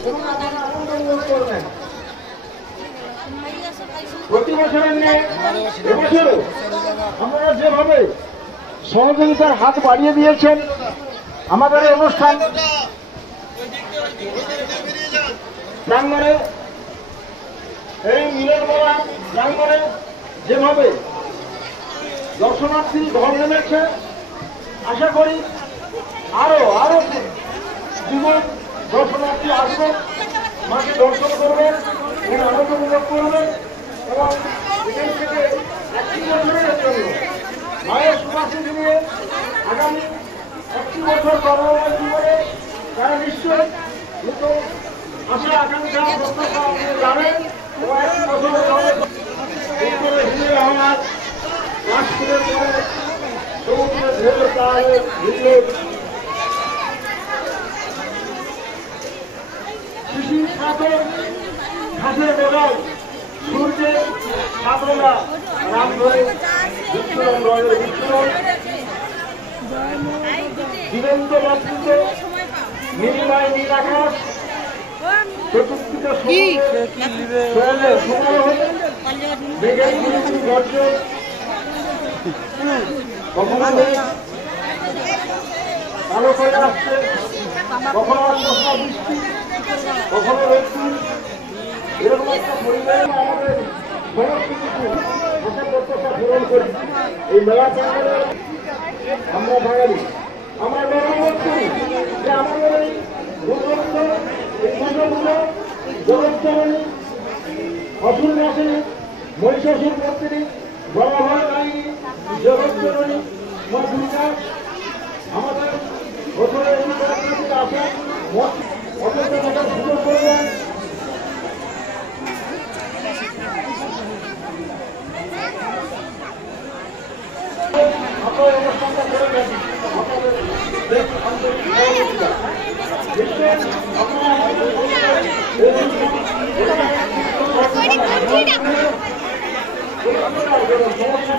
এবং আপনারা আনন্দ উপভোগ করবেন। প্রতি বছরের ন্যায় এবছরও আপনারা যেভাবে সহযোগিতার হাত বাড়িয়ে দিয়েছেন আমাদের এই অনুষ্ঠান প্রাঙ্গণে, এই মিলন মেলা প্রাঙ্গণে যেভাবে দর্শনার্থী ঢল নেমেছে, আশা করি আরো জীবন দর্শনার্থী আসবেন, মাকে দর্শন করবেন, আনন্দ উপভোগ করবেন এবং এখান থেকে একটি বছরের জন্য মায়ের সুবাসিনী নিয়ে আগামী একটি বছর কর্মময় জীবনে তারা নিশ্চয়ই নতুন আশা আকাঙ্ক্ষা প্রত্যাশা যাবেন এবং একটি বছর উত্তরে হিন্দু আমার কাশ্মীরের পরে সমুদ্রের ঢেউ তাহলে ভিড়লেন কৃষির সাথে ঘাসের বদল সূর্যের সাধনা রাম ধরে বিচ্ছুরণ রয়ের বিচ্ছুরণ দিগন্ত মাতৃত্ব নীলিমায় নীল আকাশ চতুর্থিত সমারোহ মেঘের গুরুগুরু গর্জন কখনো কালো করে আসছে, কখনো আসছে বৃষ্টি, কখনো রোদ্দুর, এরকম একটা পরিবেশ আমাদের সমস্ত কিছু আশা প্রত্যাশা পূরণ করি। এই মেলা প্রাঙ্গণে আমরা বাঙালি, আমরা গর্ববোধ করি যে আমাদের এই দুর্গন্ধ এই দুর্গগুলো জগৎজননী অসুর নাশিনী মহিষাসুর মর্দিনী বরাভয় নায়িনী জগৎজননী মা দুর্গা আমাদের বছরের এই পরিস্থিতিতে আসেন অপেক্ষা থাকার সুযোগ করবেন। আপনার অনুষ্ঠানটা করে গেছি আপনাদের বেশ আন্তরিক সহযোগিতা নিশ্চয় আপনারা আমাদের সমস্যা